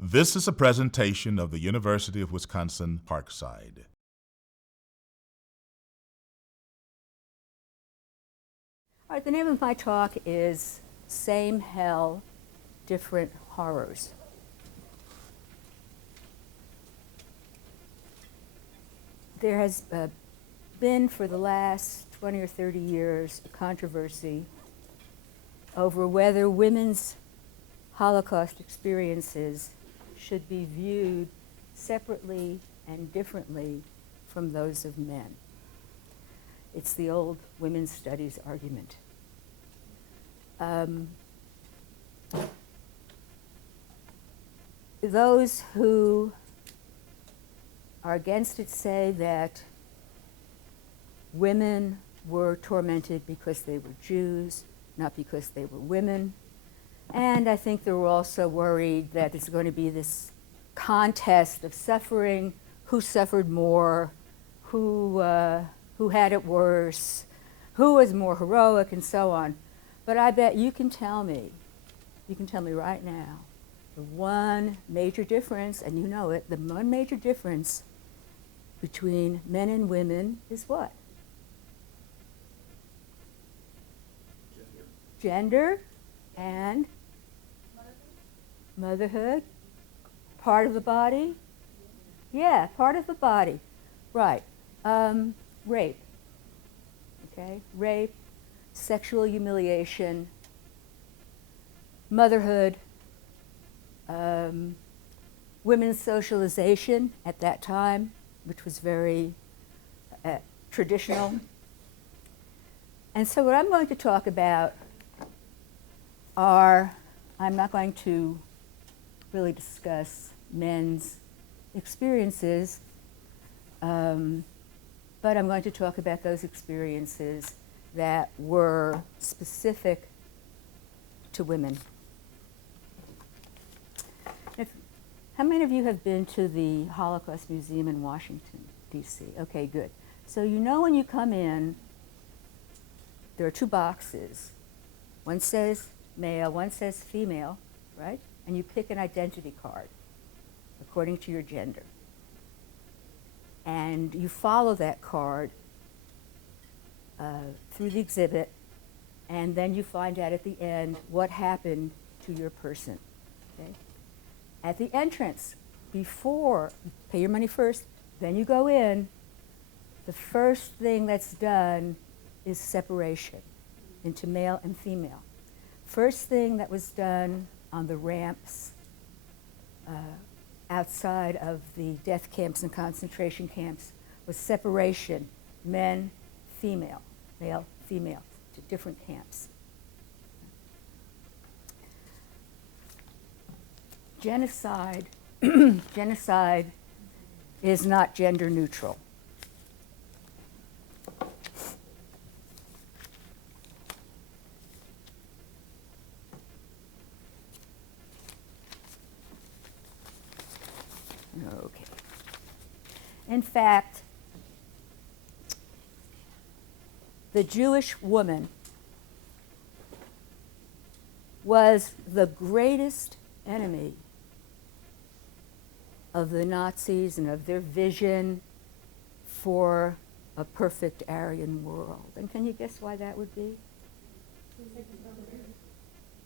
This is a presentation of the University of Wisconsin Parkside. All right, the name of my talk is Same Hell, Different Horrors. There has been for the last 20 or 30 years a controversy over whether women's Holocaust experiences should be viewed separately and differently from those of men. It's the old women's studies argument. Those who are against it say that women were tormented because they were Jews, not because they were women. And I think they were also worried that there's going to be this contest of suffering, who suffered more, who had it worse, who was more heroic, and so on. But I bet you can tell me right now, the one major difference, and you know it, the one major difference between men and women is what? Gender and motherhood. Part of the body? Yeah, part of the body. Right. Rape. Okay? Rape, sexual humiliation, motherhood, women's socialization at that time, which was very traditional. And so what I'm going to talk about are, I'm not going to really discuss men's experiences, but I'm going to talk about those experiences that were specific to women. How many of you have been to the Holocaust Museum in Washington, D.C.? Okay, good. So you know when you come in, there are two boxes. One says male, one says female, right? And you pick an identity card according to your gender. And you follow that card through the exhibit, and then you find out at the end what happened to your person. Okay? At the entrance, before, you pay your money first, then you go in, the first thing that's done is separation into male and female. First thing that was done on the ramps outside of the death camps and concentration camps was separation, men, female, male, female, to different camps. Genocide, genocide is not gender neutral. Okay. In fact, the Jewish woman was the greatest enemy of the Nazis and of their vision for a perfect Aryan world. And can you guess why that would be?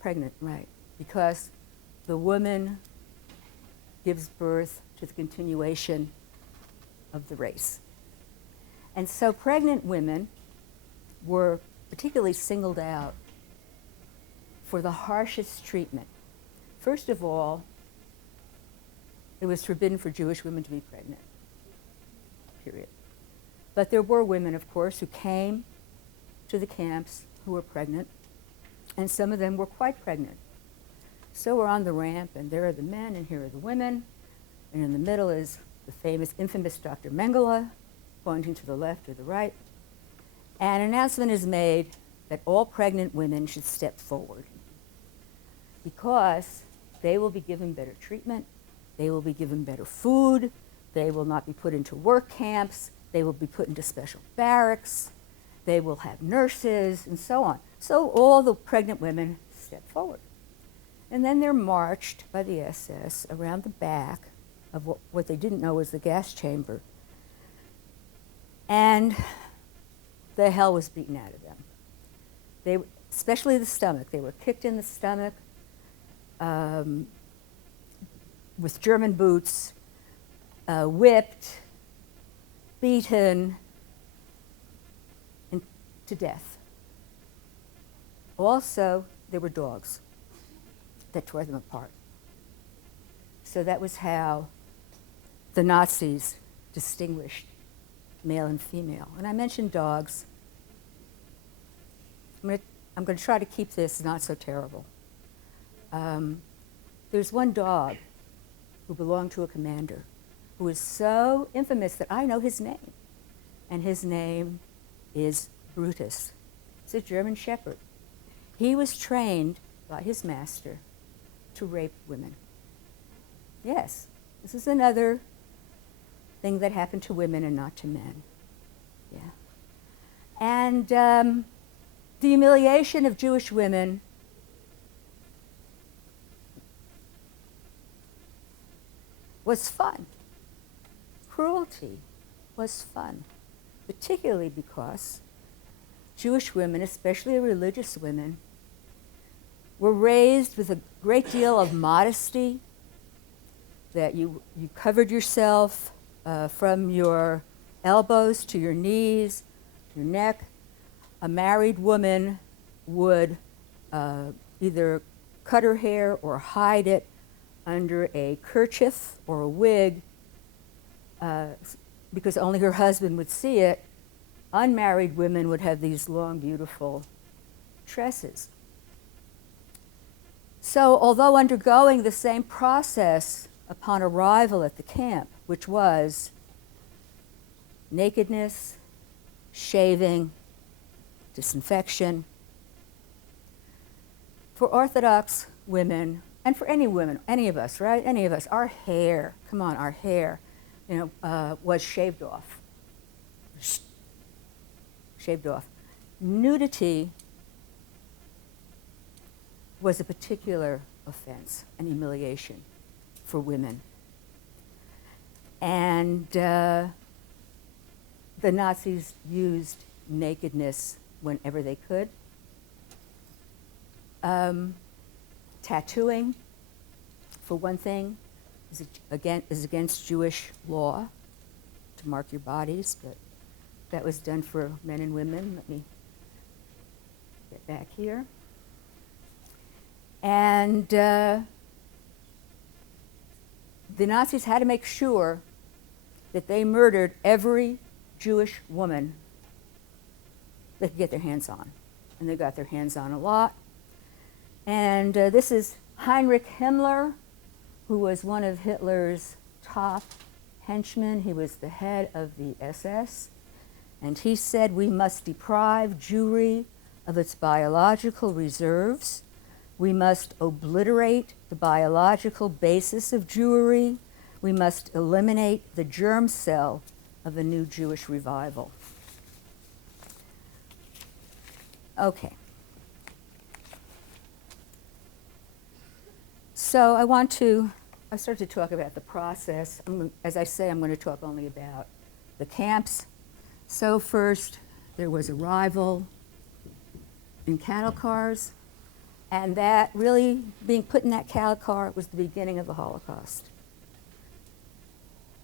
Pregnant, right. Because the woman gives birth to the continuation of the race. And so pregnant women were particularly singled out for the harshest treatment. First of all, it was forbidden for Jewish women to be pregnant, period. But there were women, of course, who came to the camps who were pregnant, and some of them were quite pregnant. So we're on the ramp, and there are the men, and here are the women, and in the middle is the famous, infamous Dr. Mengele, pointing to the left or the right. And an announcement is made that all pregnant women should step forward because they will be given better treatment, they will be given better food, they will not be put into work camps, they will be put into special barracks, they will have nurses, and so on. So all the pregnant women step forward. And then they're marched by the SS around the back of what they didn't know was the gas chamber. And the hell was beaten out of them. They, especially the stomach. They were kicked in the stomach with German boots, whipped, beaten, and to death. Also, there were dogs that tore them apart. So that was how the Nazis distinguished male and female. And I mentioned dogs. I'm going to try to keep this not so terrible. There's one dog who belonged to a commander who is so infamous that I know his name. And his name is Brutus. It's a German shepherd. He was trained by his master to rape women. Yes, this is another thing that happened to women and not to men. Yeah. And the humiliation of Jewish women was fun. Cruelty was fun, particularly because Jewish women, especially religious women, were raised with a great deal of modesty, that you covered yourself from your elbows to your knees, your neck. A married woman would either cut her hair or hide it under a kerchief or a wig because only her husband would see it. Unmarried women would have these long, beautiful tresses. So although undergoing the same process upon arrival at the camp, which was nakedness, shaving, disinfection, for Orthodox women, and for any women, any of us, right? Any of us, our hair, come on, our hair, was shaved off. Shaved off. Nudity was a particular offense and humiliation for women. And the Nazis used nakedness whenever they could. Tattooing, for one thing, is against Jewish law to mark your bodies, but that was done for men and women. Let me get back here. And the Nazis had to make sure that they murdered every Jewish woman they could get their hands on. And they got their hands on a lot. And this is Heinrich Himmler, who was one of Hitler's top henchmen. He was the head of the SS. And he said, we must deprive Jewry of its biological reserves. We must obliterate the biological basis of Jewry. We must eliminate the germ cell of a new Jewish revival. Okay. So I started to talk about the process. As I say, I'm going to talk only about the camps. So first, there was arrival in cattle cars, and that really, being put in that cattle car was the beginning of the Holocaust.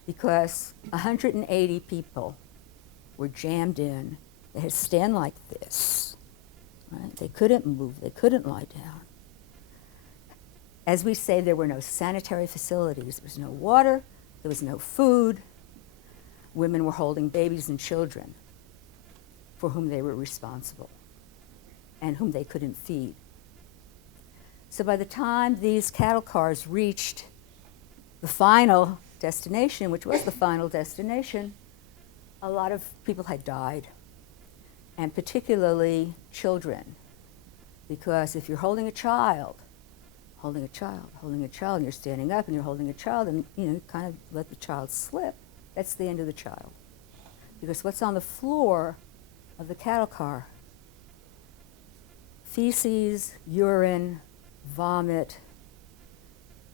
Because 180 people were jammed in. They had to stand like this. Right? They couldn't move. They couldn't lie down. As we say, there were no sanitary facilities. There was no water. There was no food. Women were holding babies and children for whom they were responsible and whom they couldn't feed. So by the time these cattle cars reached the final destination, which was the final destination, a lot of people had died, and particularly children. Because if you're holding a child, and you're standing up and you're holding a child and you kind of let the child slip, that's the end of the child. Because what's on the floor of the cattle car? Feces, urine, vomit,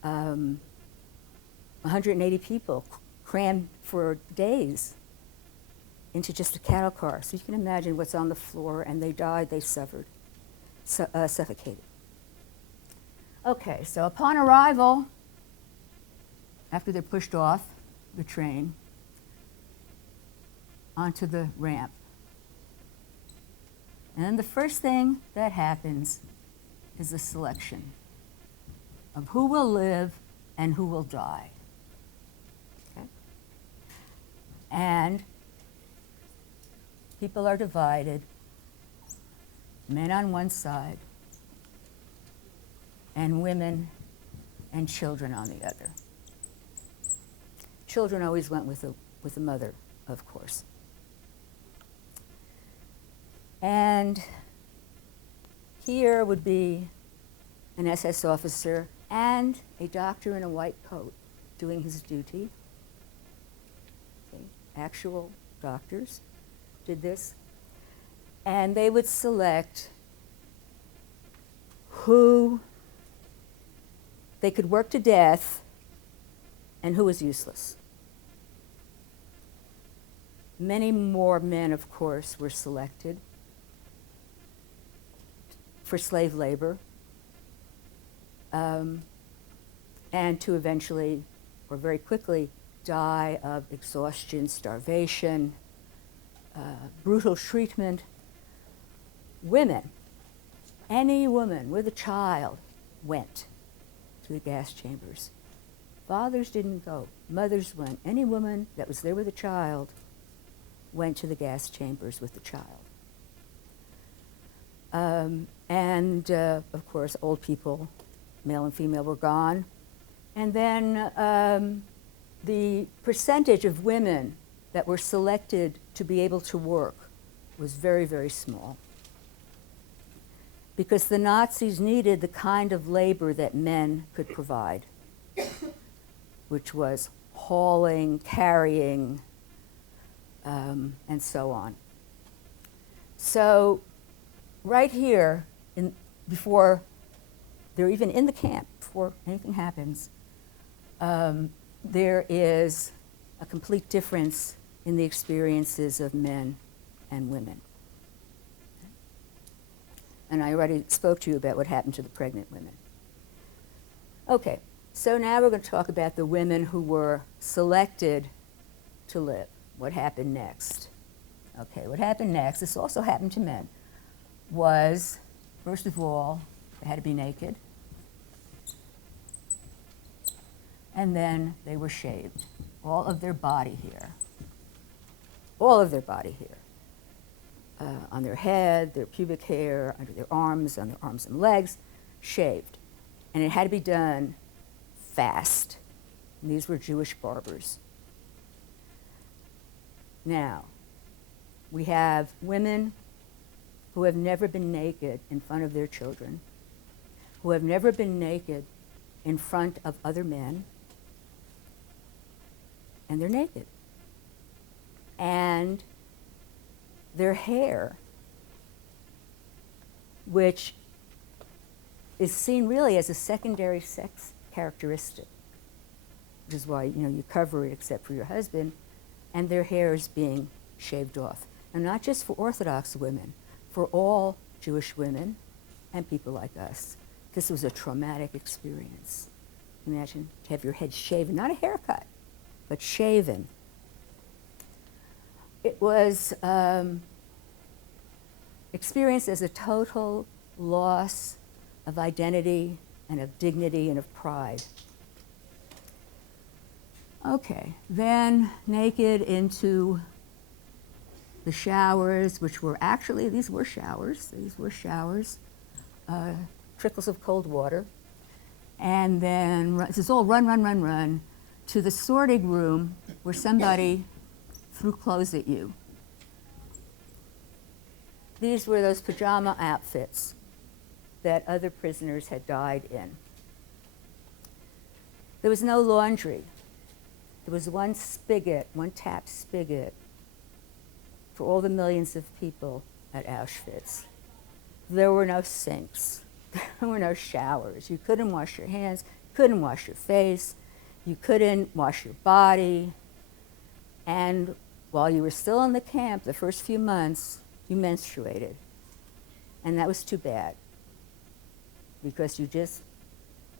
um, 180 people crammed for days into just a cattle car. So you can imagine what's on the floor, and they died, they suffered, suffocated. Okay, so upon arrival, after they're pushed off the train onto the ramp, and then the first thing that happens is a selection of who will live and who will die. Okay? And people are divided, men on one side, and women and children on the other. Children always went with the mother, of course. And here would be an SS officer and a doctor in a white coat doing his duty. Okay. Actual doctors did this. And they would select who they could work to death and who was useless. Many more men, of course, were selected for slave labor, and to eventually, or very quickly, die of exhaustion, starvation, brutal treatment. Women, any woman with a child went to the gas chambers. Fathers didn't go, mothers went. Any woman that was there with a child went to the gas chambers with the child. Of course, old people, male and female, were gone. And then the percentage of women that were selected to be able to work was very, very small, because the Nazis needed the kind of labor that men could provide, which was hauling, carrying, and so on. So right here, before they're even in the camp, before anything happens, there is a complete difference in the experiences of men and women. And I already spoke to you about what happened to the pregnant women. Okay, so now we're going to talk about the women who were selected to live. What happened next? Okay, what happened next, this also happened to men, was, first of all, they had to be naked, and then they were shaved. All of their body hair. All of their body hair. On their head, their pubic hair, under their arms, on their arms and legs, shaved. And it had to be done fast. And these were Jewish barbers. Now, we have women who have never been naked in front of their children, who have never been naked in front of other men, and they're naked. And their hair, which is seen really as a secondary sex characteristic, which is why you cover it except for your husband, and their hair is being shaved off. And not just for Orthodox women, for all Jewish women and people like us. This was a traumatic experience. Imagine to have your head shaven, not a haircut, but shaven. It was experienced as a total loss of identity and of dignity and of pride. Okay, then naked into the showers, which were actually, these were showers, trickles of cold water. And then, this is all run to the sorting room where somebody threw clothes at you. These were those pajama outfits that other prisoners had died in. There was no laundry. There was one spigot, one tap spigot for all the millions of people at Auschwitz. There were no sinks. There were no showers. You couldn't wash your hands. couldn't wash your face, you couldn't wash your body, and while you were still in the camp, the first few months, you menstruated. And that was too bad, because you just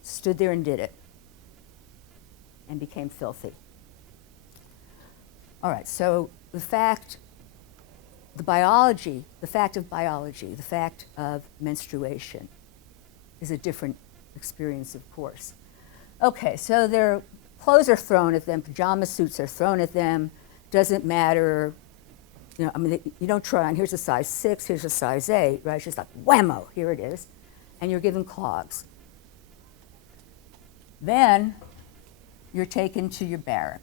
stood there and did it and became filthy. All right, so the fact of biology, the fact of menstruation is a different experience, of course. Okay, so their clothes are thrown at them, pajama suits are thrown at them, doesn't matter. You know, I mean, you don't try on, here's a size 6, here's a size 8, right? It's just like, whammo, here it is. And you're given clogs. Then you're taken to your barrack,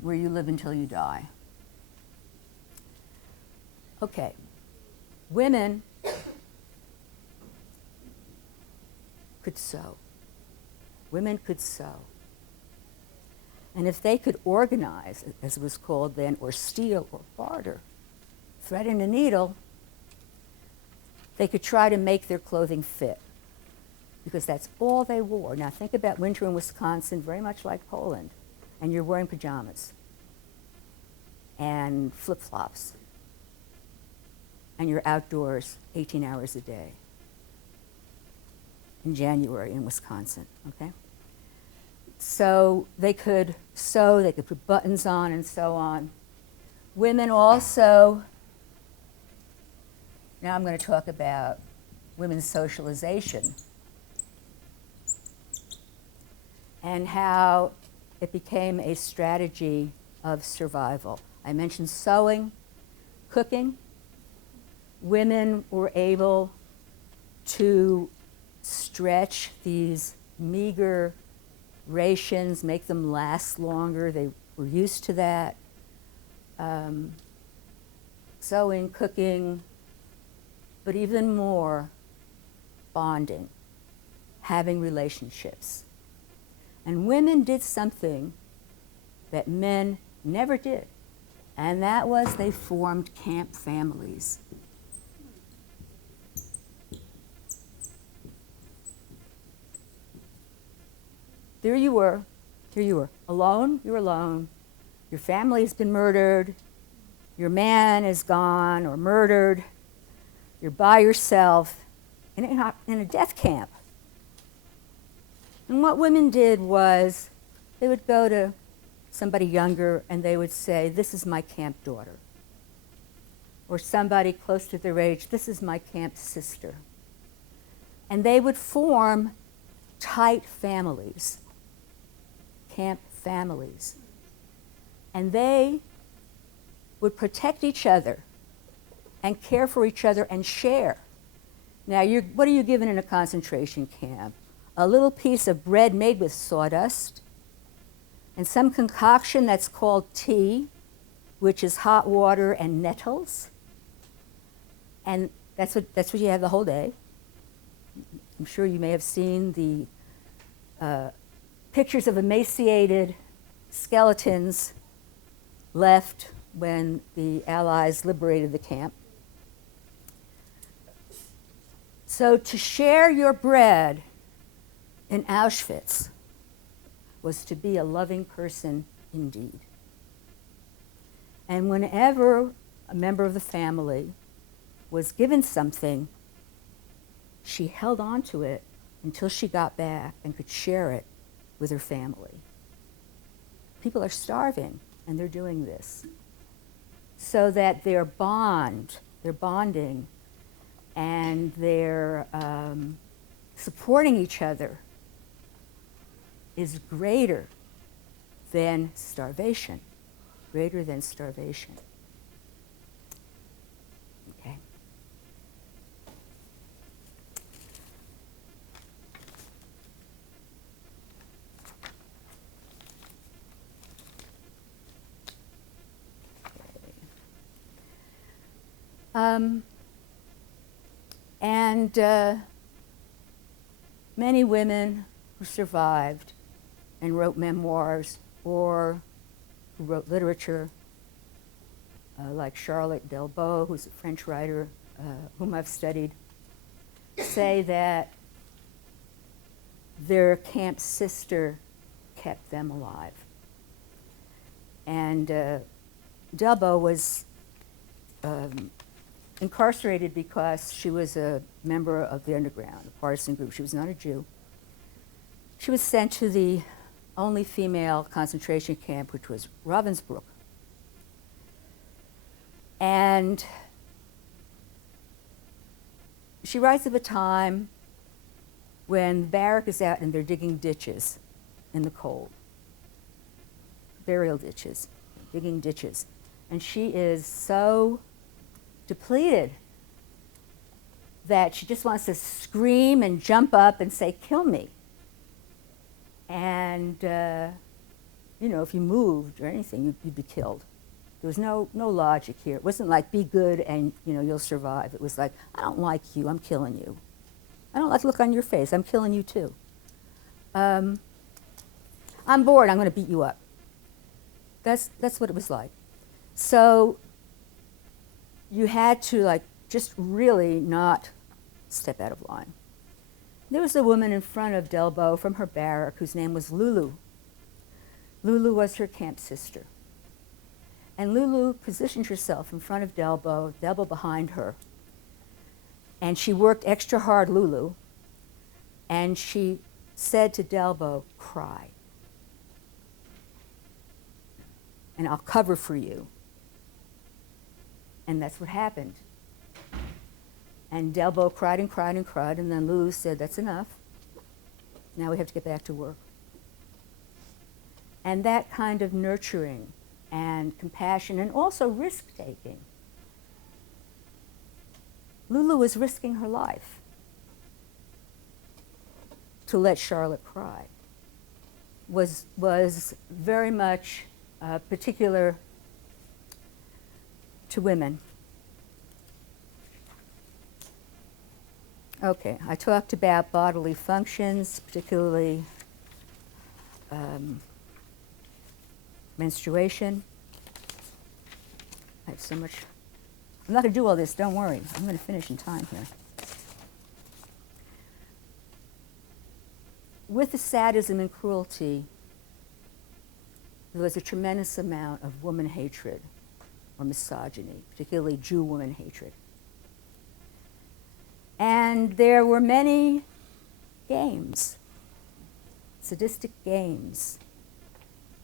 where you live until you die. Okay, women could sew. Women could sew. And if they could organize, as it was called then, or steal or barter, thread and a needle, they could try to make their clothing fit, because that's all they wore. Now think about winter in Wisconsin, very much like Poland, and you're wearing pajamas and flip-flops, and you're outdoors 18 hours a day in January in Wisconsin, okay? So they could sew, they could put buttons on and so on. Women also, now I'm going to talk about women's socialization and how it became a strategy of survival. I mentioned sewing, cooking. Women were able to stretch these meager rations, make them last longer. They were used to that. Sewing, cooking, but even more, bonding, having relationships. And women did something that men never did, and that was they formed camp families. There you were, alone, you're alone, your family has been murdered, your man is gone or murdered, you're by yourself in a death camp. And what women did was they would go to somebody younger and they would say, this is my camp daughter. Or somebody close to their age, this is my camp sister. And they would form tight families, camp families. And they would protect each other and care for each other and share. Now, what are you given in a concentration camp? A little piece of bread made with sawdust and some concoction that's called tea, which is hot water and nettles. And that's what you have the whole day. I'm sure you may have seen the pictures of emaciated skeletons left when the Allies liberated the camp. So to share your bread in Auschwitz was to be a loving person indeed. And whenever a member of the family was given something, she held on to it until she got back and could share it with her family. People are starving, and they're doing this. So that their bonding, and their supporting each other is greater than starvation, Okay. Many women who survived and wrote memoirs or who wrote literature, like Charlotte Delbo, who's a French writer whom I've studied, say that their camp sister kept them alive. And Delbo was incarcerated because she was a member of the underground, a partisan group. She was not a Jew. She was sent to the only female concentration camp, which was Ravensbrück. And she writes of a time when the barrack is out and they're digging ditches in the cold, burial ditches, digging ditches. And she is so depleted that she just wants to scream and jump up and say, "Kill me." And, you know, if you moved or anything, you'd be killed. There was no logic here. It wasn't like, be good and, you know, you'll survive. It was like, I don't like you, I'm killing you. I don't like the look on your face, I'm killing you too. I'm bored, I'm going to beat you up. That's what it was like. So you had to, like, just really not step out of line. There was a woman in front of Delbo from her barrack whose name was Lulu. Lulu was her camp sister. And Lulu positioned herself in front of Delbo, Delbo behind her. And she worked extra hard, Lulu, and she said to Delbo, "Cry. And I'll cover for you." And that's what happened. And Delbo cried and cried and cried, and then Lulu said, "That's enough. Now we have to get back to work." And that kind of nurturing and compassion and also risk-taking. Lulu was risking her life to let Charlotte cry. Was very much particular to women. Okay, I talked about bodily functions, particularly menstruation. I have so much. I'm not going to do all this, don't worry. I'm going to finish in time here. With the sadism and cruelty, there was a tremendous amount of woman hatred or misogyny, particularly Jew woman hatred. And there were many games, sadistic games,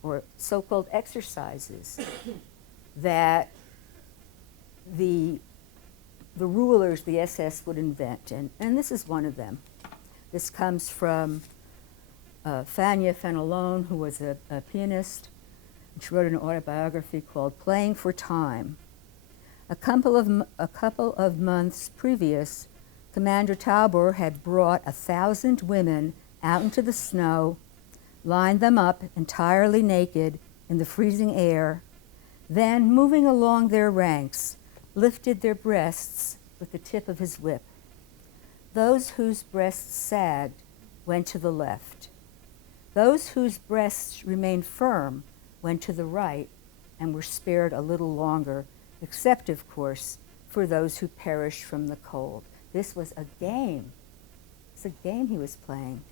or so-called exercises that the rulers, the SS, would invent. And this is one of them. This comes from Fania Fenelon, who was a pianist. She wrote an autobiography called Playing for Time. A couple of months previous, Commander Tauber had brought 1,000 women out into the snow, lined them up entirely naked in the freezing air, then, moving along their ranks, lifted their breasts with the tip of his whip. Those whose breasts sagged went to the left. Those whose breasts remained firm went to the right and were spared a little longer, except, of course, for those who perished from the cold. This was a game. It's a game he was playing.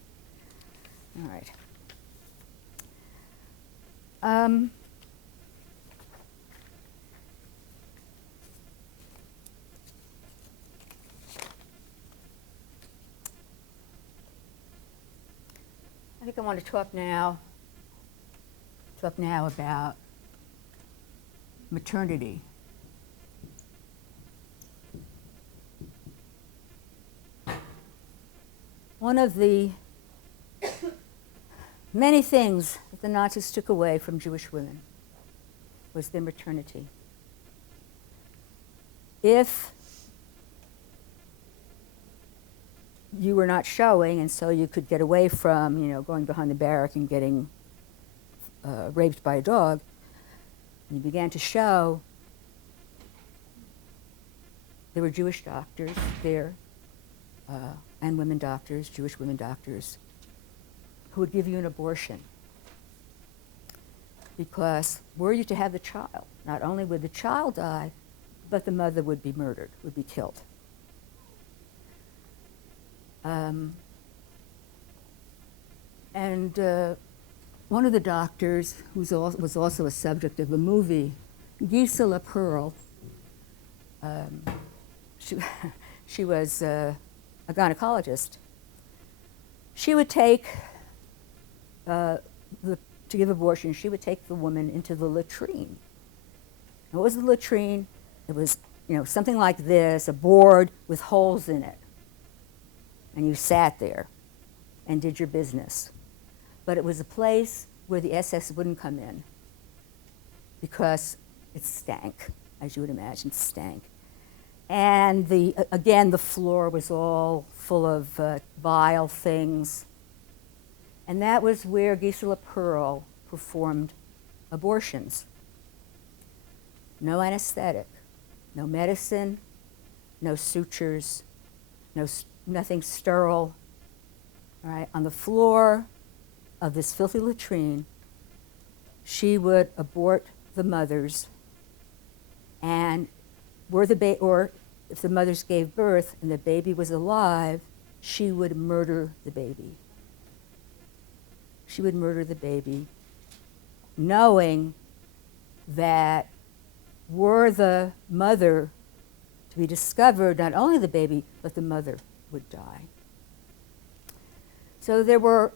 All right. I think I want to talk now about maternity. One of the many things that the Nazis took away from Jewish women was their maternity. If you were not showing, and so you could get away from, going behind the barrack and getting raped by a dog, and you began to show, there were Jewish doctors there, and women doctors, Jewish women doctors, who would give you an abortion. Because were you to have the child, not only would the child die, but the mother would be murdered, would be killed. And one of the doctors, who was also a subject of a movie, Gisela Pearl, she was a gynecologist. She would take, to give abortion, she would take the woman into the latrine. And what was the latrine? It was, something like this, a board with holes in it. And you sat there and did your business. But it was a place where the SS wouldn't come in because it stank, as you would imagine, stank. And again, the floor was all full of vile things. And that was where Gisela Pearl performed abortions. No anesthetic, no medicine, no sutures, nothing sterile. All right, on the floor of this filthy latrine, she would abort the mothers, and or if the mothers gave birth and the baby was alive, she would murder the baby. She would murder the baby, knowing that were the mother to be discovered, not only the baby, but the mother would die. So there were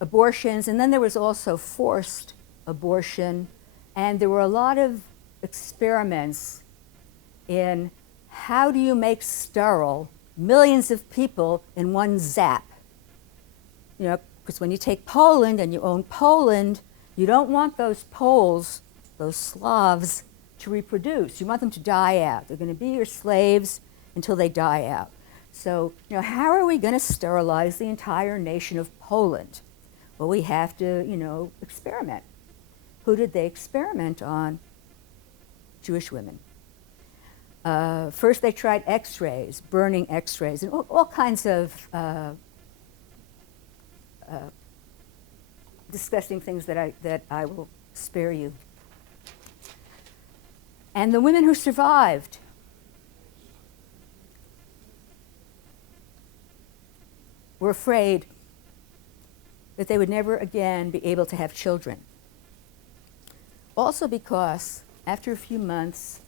abortions, and then there was also forced abortion, and there were a lot of experiments in how do you make sterile millions of people in one zap. Because when you take Poland and you own Poland, you don't want those Poles, those Slavs, to reproduce. You want them to die out. They're going to be your slaves until they die out. So, how are we going to sterilize the entire nation of Poland? Well, we have to, experiment. Who did they experiment on? Jewish women. First, they tried X-rays, burning X-rays, and all kinds of disgusting things that I will spare you. And the women who survived were afraid that they would never again be able to have children. Also because after a few months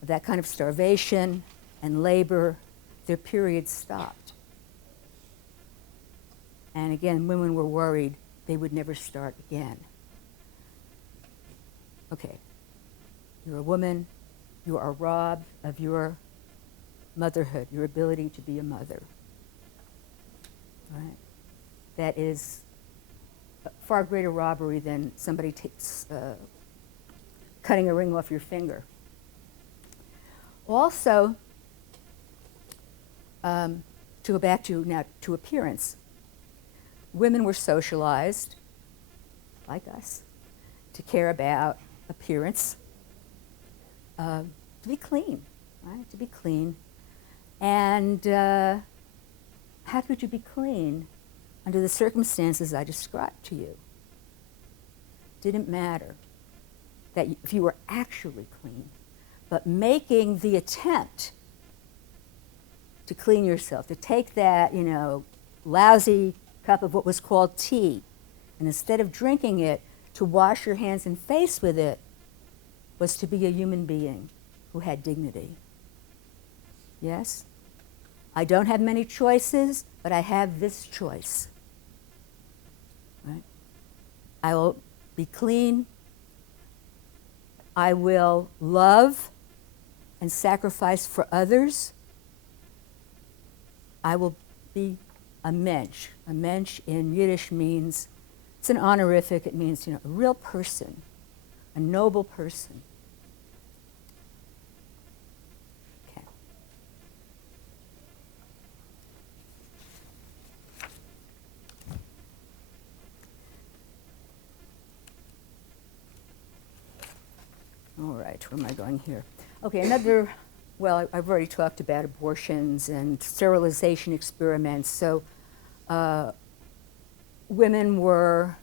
of that kind of starvation and labor, their periods stopped. And again, women were worried they would never start again. Okay, you're a woman, you are robbed of your motherhood, your ability to be a mother. All right? That is a far greater robbery than somebody cutting a ring off your finger. Also, to go back to appearance, women were socialized, like us, to care about appearance, to be clean, right? To be clean. And how could you be clean under the circumstances I described to you? Didn't matter that if you were actually clean, but making the attempt to clean yourself, to take that, lousy cup of what was called tea, and instead of drinking it, to wash your hands and face with it, was to be a human being who had dignity. Yes? I don't have many choices, but I have this choice. Right? I will be clean. I will love and sacrifice for others. I will be a mensch. A mensch in Yiddish means, it's an honorific, it means, a real person, a noble person. Okay. All right, where am I going here? Okay, I've already talked about abortions and sterilization experiments. So women were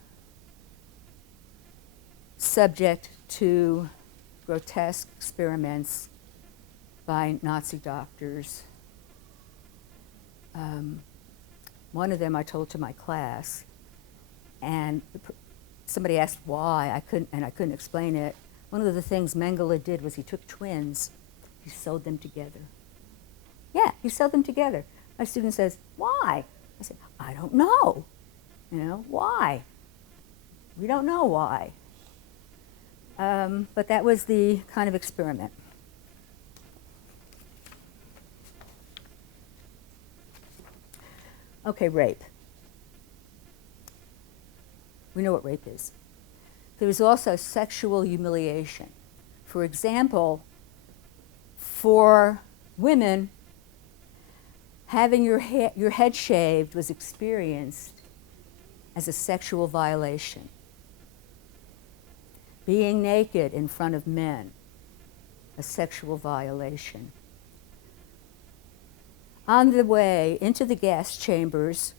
subject to grotesque experiments by Nazi doctors. One of them I told to my class, and somebody asked why. I couldn't explain it. One of the things Mengele did was he took twins, he sewed them together. Yeah, he sewed them together. My student says, why? I said, I don't know. You know, why? We don't know why. But that was the kind of experiment. Okay, rape. We know what rape is. There is also sexual humiliation. For example, for women, having your head shaved was experienced as a sexual violation. Being naked in front of men, a sexual violation. On the way into the gas chambers,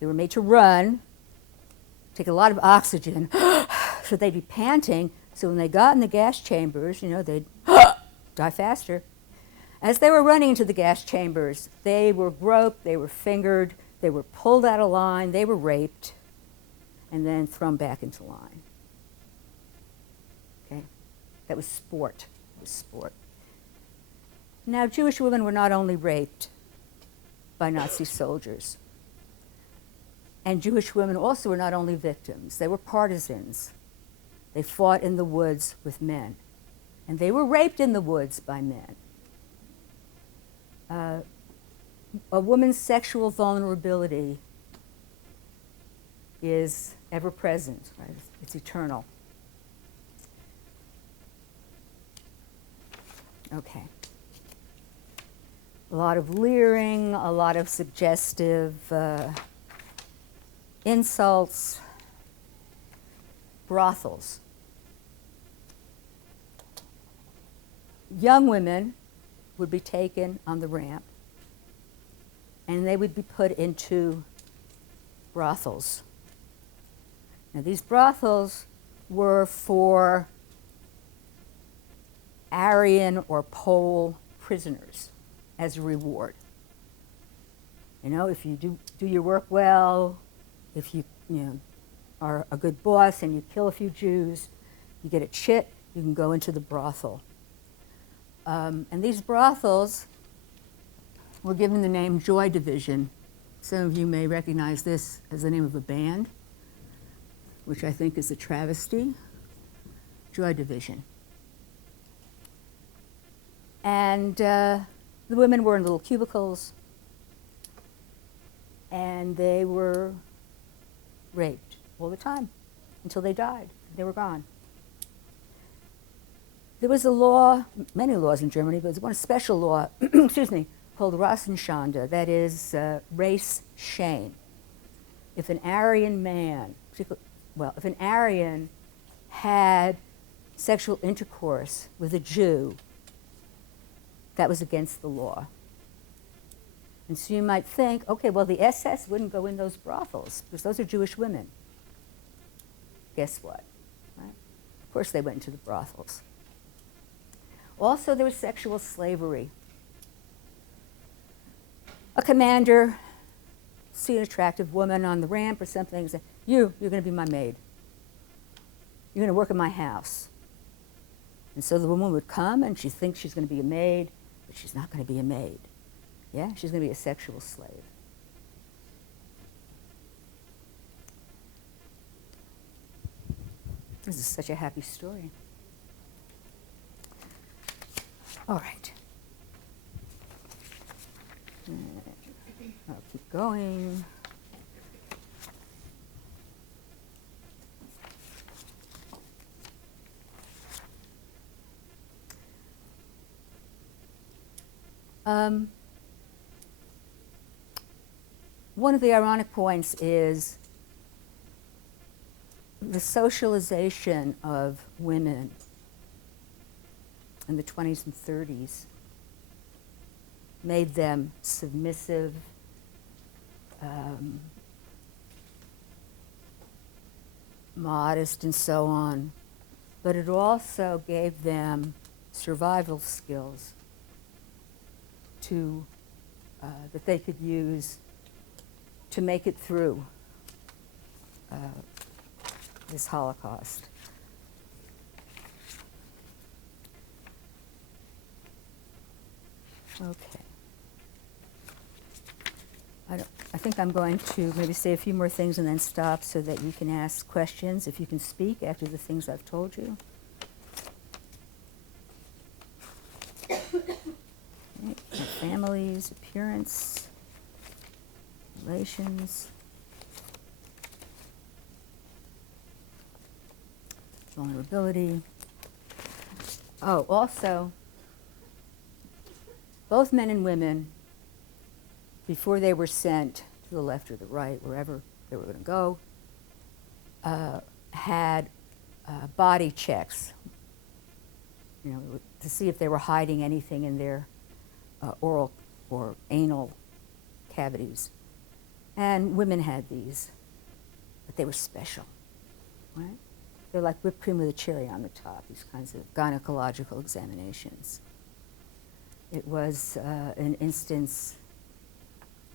they were made to run, take a lot of oxygen, so they'd be panting, so when they got in the gas chambers, you know, they'd die faster. As they were running into the gas chambers, they were groped, they were fingered, they were pulled out of line, they were raped, and then thrown back into line. Okay? That was sport. It was sport. Now, Jewish women were not only raped by Nazi soldiers, and Jewish women also were not only victims, they were partisans. They fought in the woods with men, and they were raped in the woods by men. A woman's sexual vulnerability is ever present, right? It's eternal. Okay. A lot of leering, a lot of suggestive insults, brothels. Young women would be taken on the ramp, and they would be put into brothels. Now, these brothels were for Aryan or Pole prisoners as a reward. You know, if you do your work well, if you are a good boss and you kill a few Jews, you get a chit, you can go into the brothel. And these brothels were given the name Joy Division. Some of you may recognize this as the name of a band, which I think is a travesty. Joy Division. And the women were in little cubicles, and they were raped all the time until they died. They were gone. There was a law, many laws in Germany, but there was one special law, excuse me, called Rassenschande, that is race shame. If an Aryan man, if an Aryan had sexual intercourse with a Jew, that was against the law. And so you might think, okay, well, the SS wouldn't go in those brothels because those are Jewish women. Guess what? Right? Of course they went into the brothels. Also, there was sexual slavery. A commander see an attractive woman on the ramp or something and say, you're going to be my maid. You're going to work in my house. And so the woman would come and she thinks she's going to be a maid, but she's not going to be a maid. Yeah, she's going to be a sexual slave. This is such a happy story. All right. I'll keep going. One of the ironic points is the socialization of women in the 20s and 30s made them submissive, modest, and so on. But it also gave them survival skills to that they could use to make it through this Holocaust. Okay. I think I'm going to maybe say a few more things and then stop so that you can ask questions, if you can speak after the things I've told you. Right. Families, appearance, relations, vulnerability. Oh, also, both men and women, before they were sent to the left or the right, wherever they were going to go, had body checks, to see if they were hiding anything in their oral or anal cavities. And women had these, but they were special, right? They're like whipped cream with a cherry on the top, these kinds of gynecological examinations. It was an instance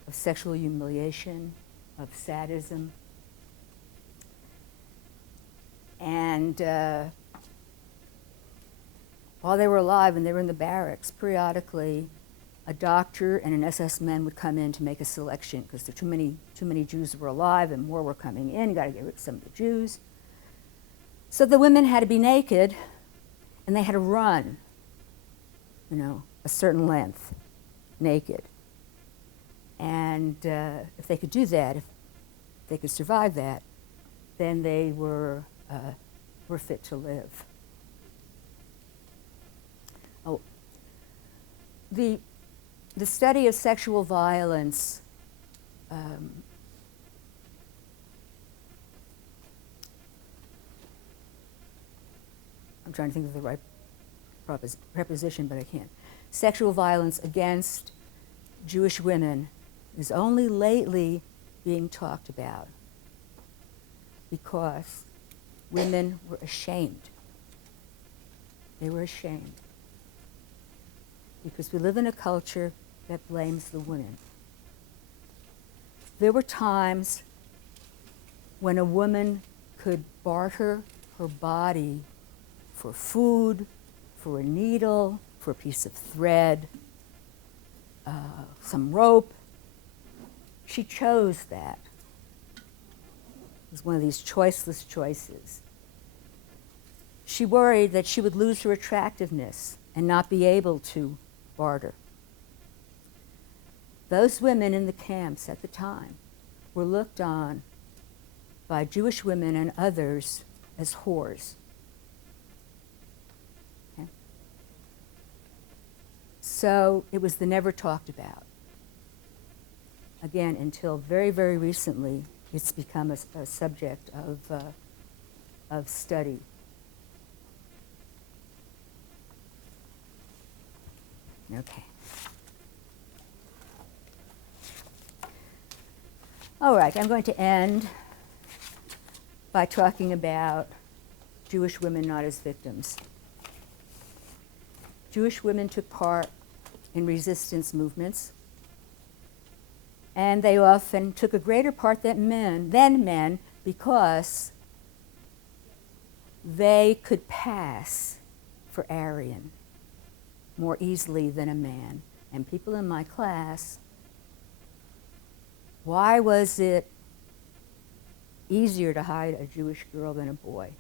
of sexual humiliation, of sadism. And while they were alive and they were in the barracks, periodically a doctor and an SS man would come in to make a selection because there were too many Jews were alive and more were coming in. You got to get rid of some of the Jews. So the women had to be naked and they had to run, a certain length, naked. And if they could do that, if they could survive that, then they were fit to live. Oh, the study of sexual violence I'm trying to think of the right preposition, but I can't. Sexual violence against Jewish women is only lately being talked about because women were ashamed. They were ashamed because we live in a culture that blames the women. There were times when a woman could barter her body for food, for a needle, for a piece of thread, some rope. She chose that. It was one of these choiceless choices. She worried that she would lose her attractiveness and not be able to barter. Those women in the camps at the time were looked on by Jewish women and others as whores. Okay? So it was the never talked about. Again, until very, very recently, it's become a subject of study. Okay. All right, I'm going to end by talking about Jewish women not as victims. Jewish women took part in resistance movements, and they often took a greater part than men because they could pass for Aryan more easily than a man. And people in my class, why was it easier to hide a Jewish girl than a boy?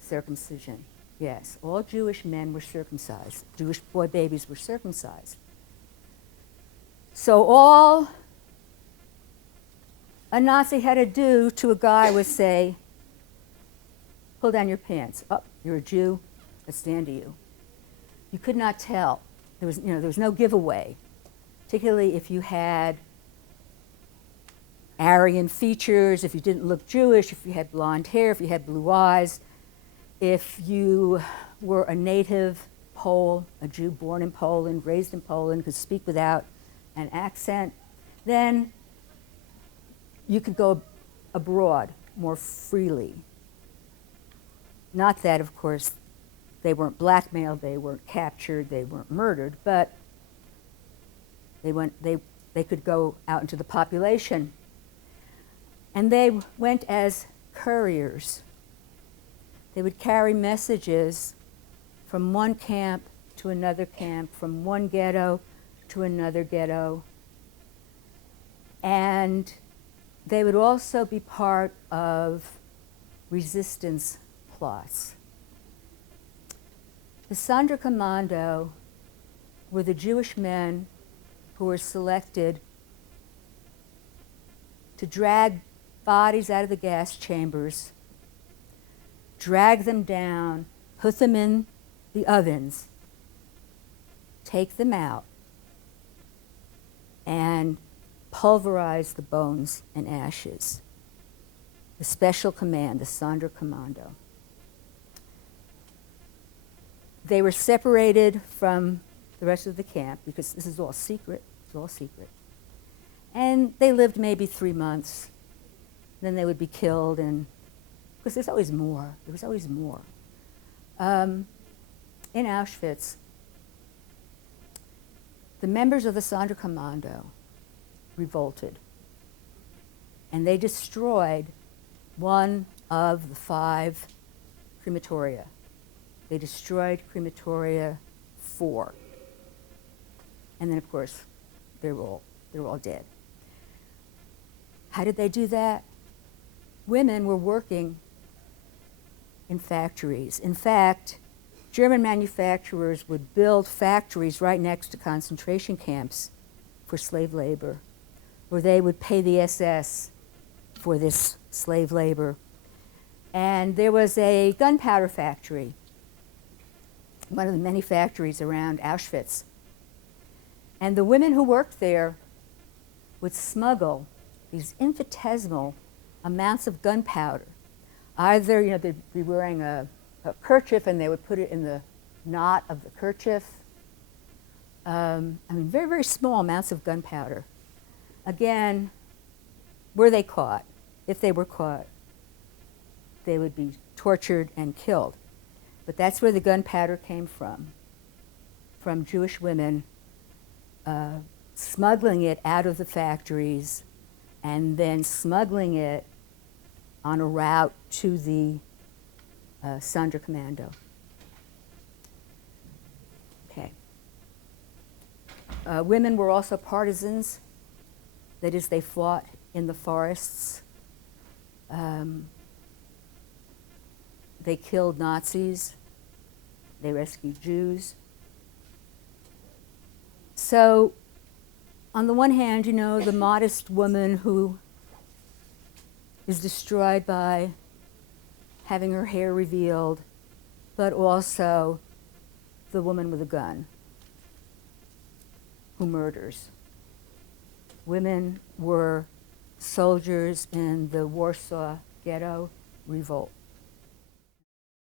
Circumcision. Yes, all Jewish men were circumcised. Jewish boy babies were circumcised. So all a Nazi had to do to a guy was say, pull down your pants. Oh, you're a Jew, let's stand to you. You could not tell. There was no giveaway, particularly if you had Aryan features, if you didn't look Jewish, if you had blonde hair, if you had blue eyes, if you were a native Pole, a Jew born in Poland, raised in Poland, could speak without an accent, then you could go abroad more freely. Not that, of course, they weren't blackmailed, they weren't captured, they weren't murdered, but They could go out into the population. And they went as couriers. They would carry messages from one camp to another camp, from one ghetto to another ghetto. And they would also be part of resistance plots. The Sonderkommando were the Jewish men who were selected to drag bodies out of the gas chambers, drag them down, put them in the ovens, take them out, and pulverize the bones and ashes. The Special Command, the Sonderkommando. They were separated from the rest of the camp because this is all secret. It's all secret. And they lived maybe 3 months. Then they would be killed, and because there's always more. There was always more. In Auschwitz, the members of the Sonderkommando revolted, and they destroyed one of the 5 crematoria. They destroyed crematoria 4. And then, of course, they were all dead. How did they do that? Women were working in factories. In fact, German manufacturers would build factories right next to concentration camps for slave labor, where they would pay the SS for this slave labor. And there was a gunpowder factory, one of the many factories around Auschwitz. And the women who worked there would smuggle these infinitesimal amounts of gunpowder. Either, they'd be wearing a kerchief and they would put it in the knot of the kerchief. Very, very small amounts of gunpowder. Again, were they caught? If they were caught, they would be tortured and killed. But that's where the gunpowder came from Jewish women smuggling it out of the factories and then smuggling it on a route to the Sonderkommando. Okay. Women were also partisans. That is, they fought in the forests. They killed Nazis. They rescued Jews. So, on the one hand, the modest woman who is destroyed by having her hair revealed, but also the woman with a gun who murders. Women were soldiers in the Warsaw Ghetto revolt.